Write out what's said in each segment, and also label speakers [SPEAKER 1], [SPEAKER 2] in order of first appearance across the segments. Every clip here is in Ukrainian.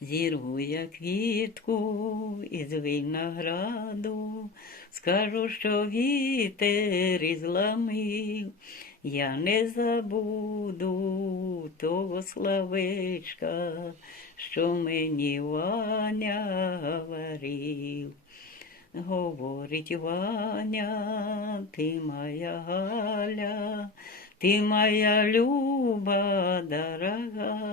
[SPEAKER 1] Зірву я квітку із винограду, скажу, що вітер із зламив. Я не забуду того славечка, що мені Ваня говорив. Говорить Ваня, ти моя Галя, ти моя люба дорога,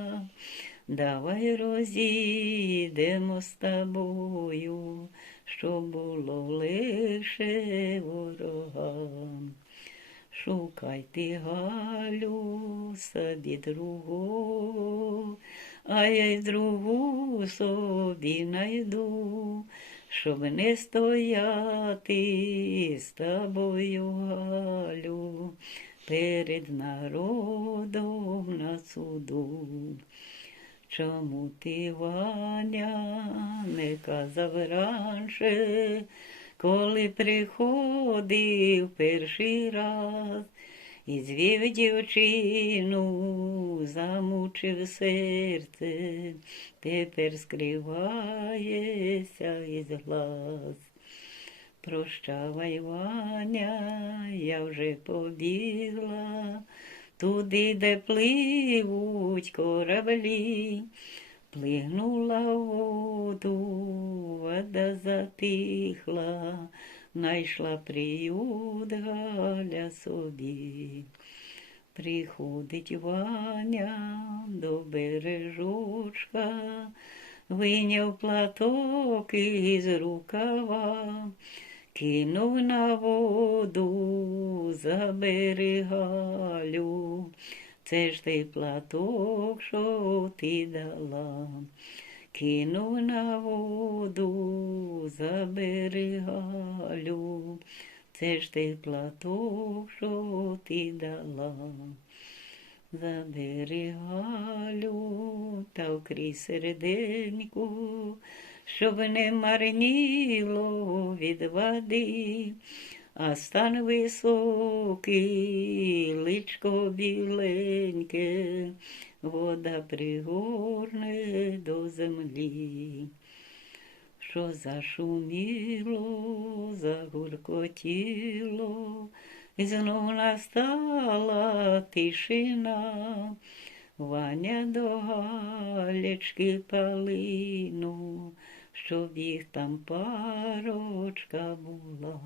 [SPEAKER 1] давай розійдемо з тобою, щоб було лише ворогам. Шукай ти Галю собі другу, а я й другу собі найду, щоб не стояти з тобою, Галю, перед народом на суду. Чому ти, Ваня, не казав раніше, коли приходив перший раз і звів дівчину, замучив серце, тепер скриваєшся із глаз. Прощавай, Ваня, я вже побігла, туди, де пливуть кораблі. Плигнула воду, вода затихла, найшла приют Галя собі. Приходить Ваня до бережочка, виняв платок із рукава, кинув на воду за берегалю. Це ж той платок, що ти дала, кинув на воду за берегалю. Це ж той платок, що ти дала. За берегалю та окрізь середеньку, щоб не марніло від води. А стан високий, личко біленьке, вода пригорне до землі. Що зашуміло, загуркотіло, і знов настала тишина. Ваня до галечки палину, щоб їх там парочка була.